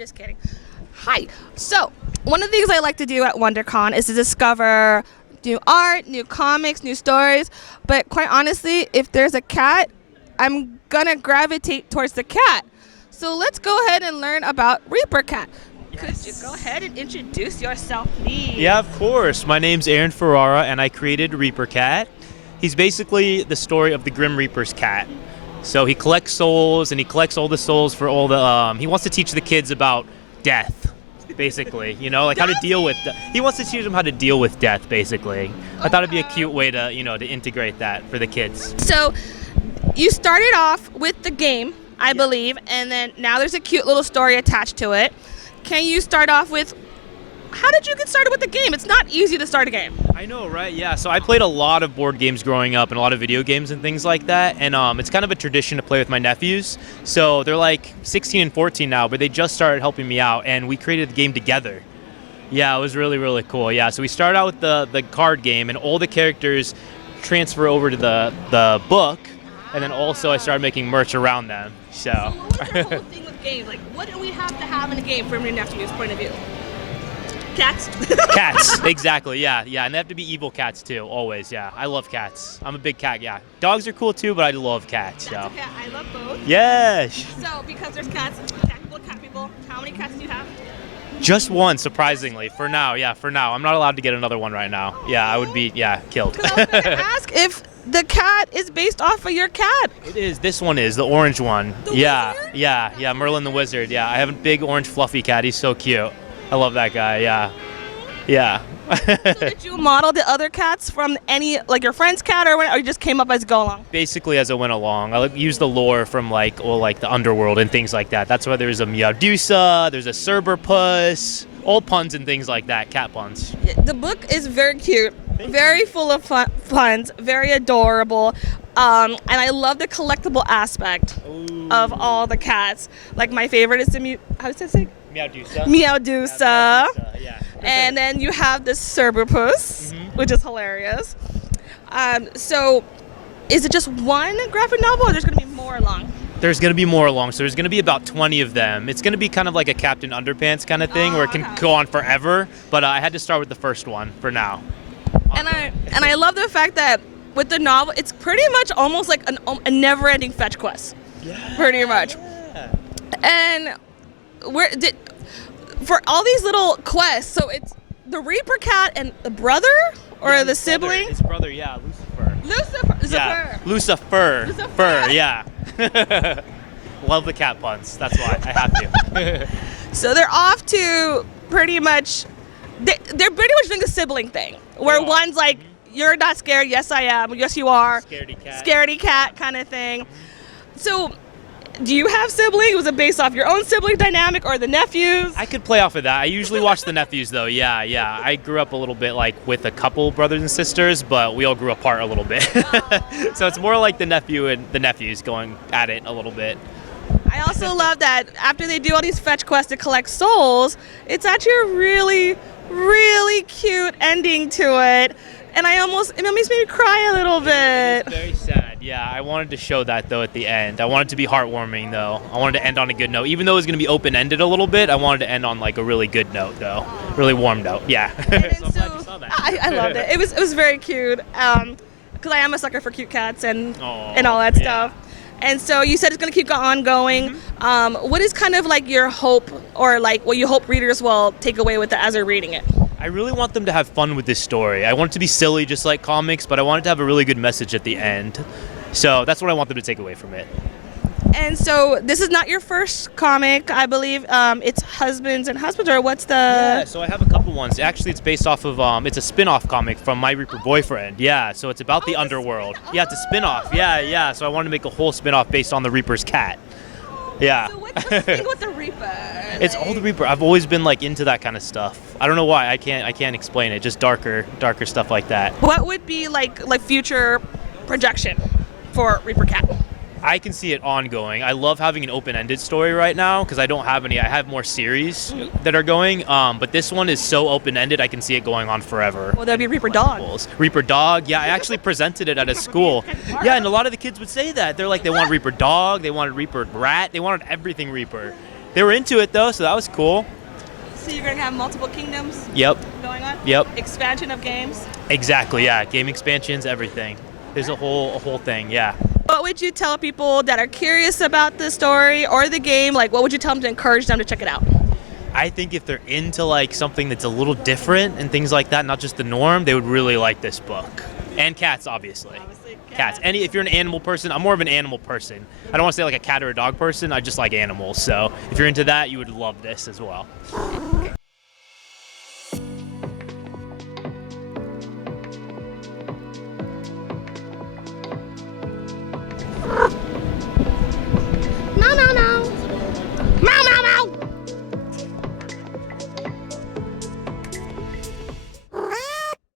just kidding. Hi. So, one of the things I like to do at Wondercon is to discover new art, new comics, new stories. But quite honestly, if there's a cat, I'm gonna gravitate towards the cat. So let's go ahead and learn about Reaper Cat. Could you go ahead and introduce yourself, please? Yeah, of course. My name's Ferrara, and I created Reaper Cat. He's basically the story of the Grim Reaper's cat. So he collects souls, and he collects all the souls for all the. He wants to teach the kids about death, basically. You know, like how to deal with. He wants to teach them how to deal with death, basically. I thought it'd be a cute way to, to integrate that for the kids. So, you started off with the game, I believe, and then now there's a cute little story attached to it. Can you start off with, how did you get started with the game? It's not easy to start a game. I know, right? Yeah, so I played a lot of board games growing up and a lot of video games and things like that, and it's kind of a tradition to play with my nephews. So they're like 16 and 14 now, but they just started helping me out, and we created the game together. Yeah, it was really, really cool. Yeah, so we started out with the card game, and all the characters transfer over to the book, and then also I started making merch around them. So what was your whole thing with games? Like, what do we have to have in a game from your nephew's point of view? Cats? Cats, exactly, yeah, and they have to be evil cats too, always, yeah. I love cats. I'm a big cat, yeah. Dogs are cool too, but I love cats. That's okay, I love both. Yes. So, because there's cat people, how many cats do you have? Just one, surprisingly, for now, yeah, for now. I'm not allowed to get another one right now. Yeah, I would be, killed. I was going to ask if the cat is based off of your cat. It is, this one is, the orange one. The yeah, wizard? yeah, Merlin the Wizard, yeah. I have a big orange fluffy cat, he's so cute. I love that guy, yeah. So did you model the other cats from any, like your friend's cat, or you just came up as go along? Basically as I went along. I used the lore from the Underworld and things like that. That's why there's a meow-tastic, there's a Cerberus, all puns and things like that, cat puns. The book is very cute, very full of puns, very adorable, and I love the collectible aspect of all the cats. Like my favorite is the how does that say? Meow-tastic. Meow-tastic. Yeah. And then you have the Cerberus, which is hilarious. So, is it just one graphic novel, or there's going to be more along? There's going to be more along, so there's going to be about 20 of them. It's going to be kind of like a Captain Underpants kind of thing, where it can go on forever, but I had to start with the first one for now. And I love the fact that with the novel, it's pretty much almost like a never-ending fetch quest. Yeah. Pretty much. Yeah. And for all these little quests, so it's the Reaper Cat and the brother, or the sibling? His brother, yeah, Lucifur. Lucifer. Lucifur, yeah. Love the cat puns, that's why, I have to. So they're off to pretty much, they're pretty much doing the sibling thing, where one's like, you're not scared, yes I am, yes you are. Scaredy cat kind of thing. So, do you have siblings? Was it based off your own sibling dynamic or the nephews? I could play off of that. I usually watch the nephews though, yeah. I grew up a little bit like with a couple brothers and sisters, but we all grew apart a little bit. So it's more like the nephew and the nephews going at it a little bit. I also love that after they do all these fetch quests to collect souls, it's actually a really, really cute ending to it. And it makes me cry a little bit. It's very sad, yeah. I wanted to show that, though, at the end. I wanted to be heartwarming, though. I wanted to end on a good note. Even though it was going to be open-ended a little bit, I wanted to end on, like, a really good note, though. Really warm note, yeah. So I'm glad you saw that. I loved it. It was very cute. Because I am a sucker for cute cats and all that stuff. And so you said it's going to keep on going. What is kind of, like, your hope, or, like, what you hope readers will take away with it as they're reading it? I really want them to have fun with this story. I want it to be silly, just like comics, but I want it to have a really good message at the end. So that's what I want them to take away from it. And so this is not your first comic, I believe. It's Husbands and Husbands, or what's the... Yeah, so I have a couple ones. Actually, it's based off of, it's a spin-off comic from My Reaper Boyfriend. Yeah, so it's about the Underworld. Yeah, it's a spin-off. Yeah. So I wanted to make a whole spin-off based on the Reaper's cat. Yeah. So what's the thing with the Reaper? It's all the Reaper. I've always been like into that kind of stuff. I don't know why. I can't explain it. Just darker stuff like that. What would be like future projection for Reaper Cat? I can see it ongoing. I love having an open-ended story right now because I don't have any. I have more series that are going, but this one is so open-ended I can see it going on forever. Well, there'll be Reaper Dog. Reaper Dog, yeah. I actually presented it at a school. Yeah, and a lot of the kids would say that. They're like, they want Reaper Dog, they wanted Reaper Rat, they wanted everything Reaper. They were into it though, so that was cool. So you're gonna have multiple kingdoms Yep. going on? Yep. Expansion of games? Exactly, yeah. Game expansions, everything. There's a whole thing, yeah. What would you tell people that are curious about the story or the game? Like, what would you tell them to encourage them to check it out? I think if they're into like something that's a little different and things like that, not just the norm, they would really like this book. And cats, obviously. Cats. If you're an animal person, I'm more of an animal person. I don't want to say like a cat or a dog person. I just like animals. So if you're into that, you would love this as well.